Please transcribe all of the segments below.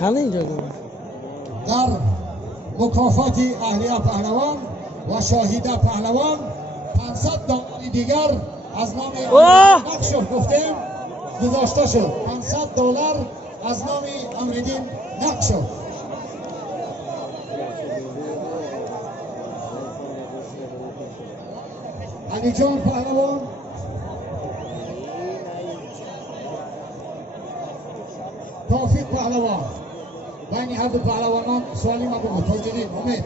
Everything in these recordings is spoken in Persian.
کنه اینجا دارم در مکافات اهلیه پهلوان و شاهیده پهلوان 500 دلار دیگر از نام نقش گفتیم گذاشته شد. 500 دلار از نام امریدین نقش شد. علی جان پهلوان توفیق پهلوان بین هر دو پهلوانان سوالی ما بگو توجیهی امید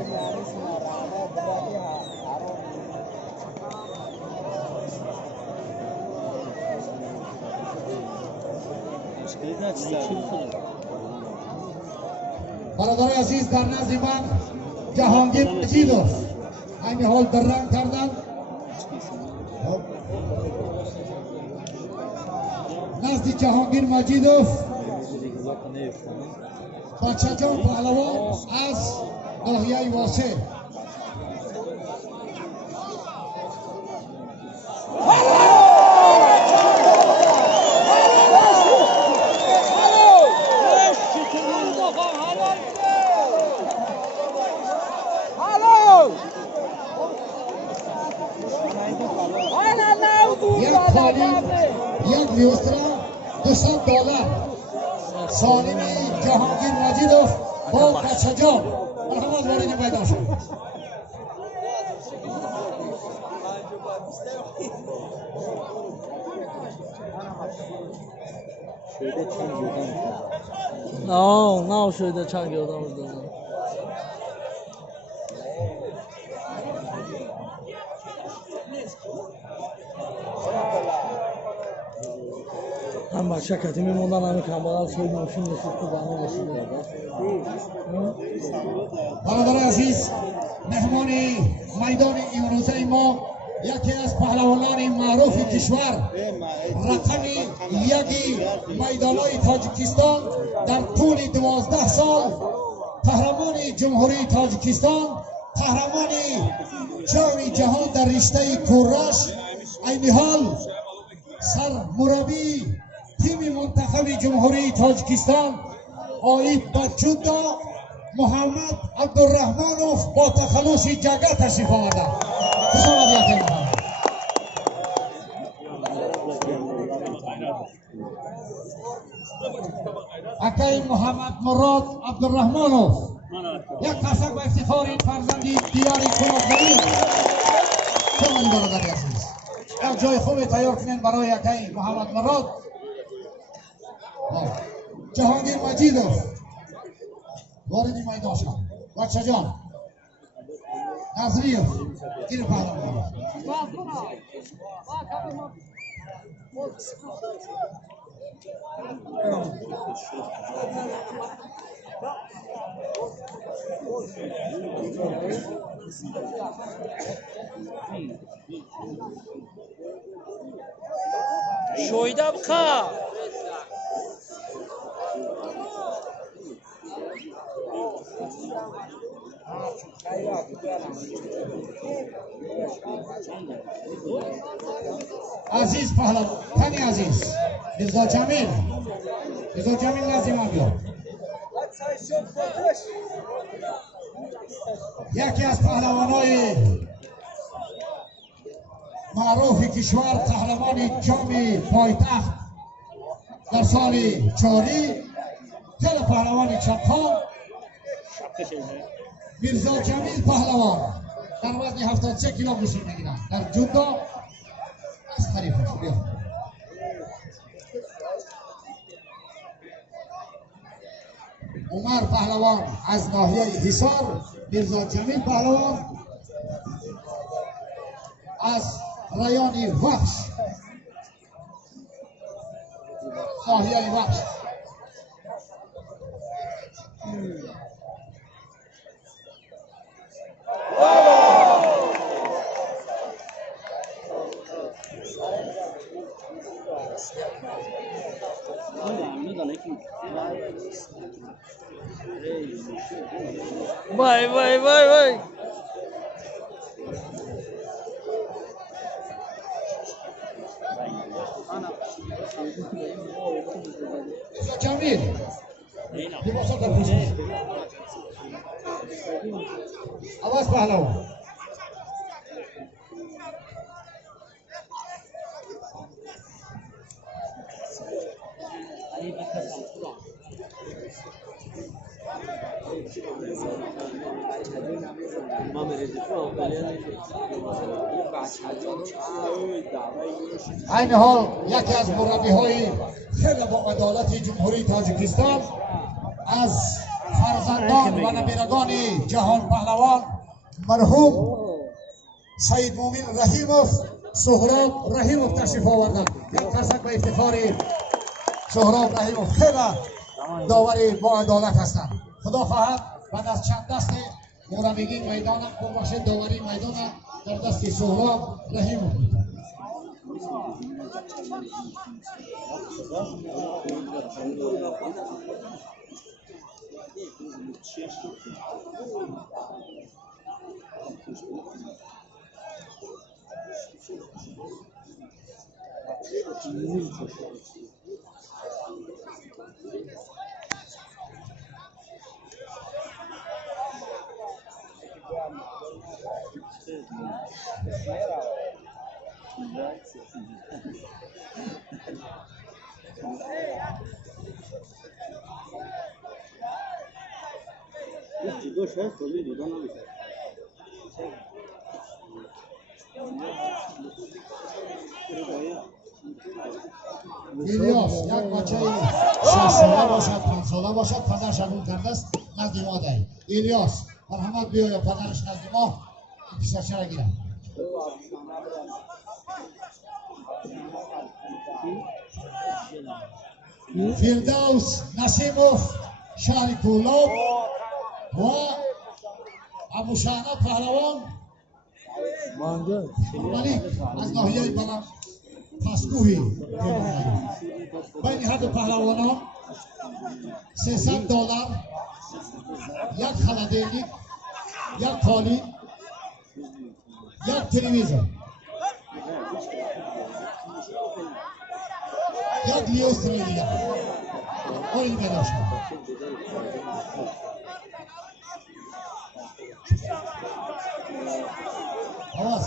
برادر عزیز در نزد من جهانگیر مجیدوف این حال درنگ کردن نزد جهانگیر مجیدوف بچه جان پهلوان از ناحیه واسه یک لیوسترا 200 دلار سالم جهانگیر مجیدوف با بچه جان مرحبا وارد میدان شد. نه شده چند گردم دادم هم بچه کتی میموندن همین کمبرال سوید ماشین نشید که بانه رسیده برادر عزیز مهمان میدان امروزه ما یکی از پهلوانان معروف کشور رقم یکی میدانهای تاجیکستان در طول 12 سال قهرمان جمهوری تاجیکستان قهرمان جام جهان در رشته کوراش این حال سرمربی تیم منتخب جمهوری تاجیکستان آید بچودا محمد عبدالرحمانوف با تخلص جگه تشریف آورده. خوش آمدید اکای محمد مراد عبدالرحمانوف یک قشنگ و افتخار این فرزندی دیار کلوب دارید. خوش آمدید برادر عزیز. یک جای خوبی تیار کنین برای اکای محمد مراد. جهانگیر مجیدوف وارد میدان شد. بچه جان نظریف گیر پهلوان شویده بخواه عزیز پهلوان تنی عزیز مرزا جمیل لازم بیا. یکی از پهلوانای معروف کشور قهرمان جام پایتخت در سال 4 تل پهلوان چپخان مرزا جمیل پهلوان در وزن 73 کیلو گوشت میگیرند در جودو از خریفش بیا. عمر پهلوان از ناحیه حصار مرزا جمیل پهلوان از رایان وحش ناحیه وحش. Vay. Jamil لباسات پوشش عوض پهلوان این حال یکی از مربی‌های خیلی با عدالت جمهوری تاجیکستان از فرزندان و نمیرگان جهان پهلوان مرحوم سید مومن رحیموف سهراب رحیموف تشریف آوردند. یک فرصت به افتخار سهراب رحیموف خیلی داوری با عدالت هستند. خدا خواهد بعد از چند دست مربیگی میدان ببخشید داوری میدان در دست سهراب رحیموف الیاس یک بچه 6 ساله باشد 5 ساله باشد پدرش اون کرده است نزد ما دهی. الیاس مرحمت بیا پدرش نزد ما پسرچه را گیرم. فیردوس نسیموف شهر کولوب و ابو شهنات پهلوان ملیک از ناحیه بلند پاسکوهی. بین هر دو پهلوانان $300 یک خلدیلیک یک قالی یک تلویزیون یک لیستر دیگر آیل پیدا شد. آواز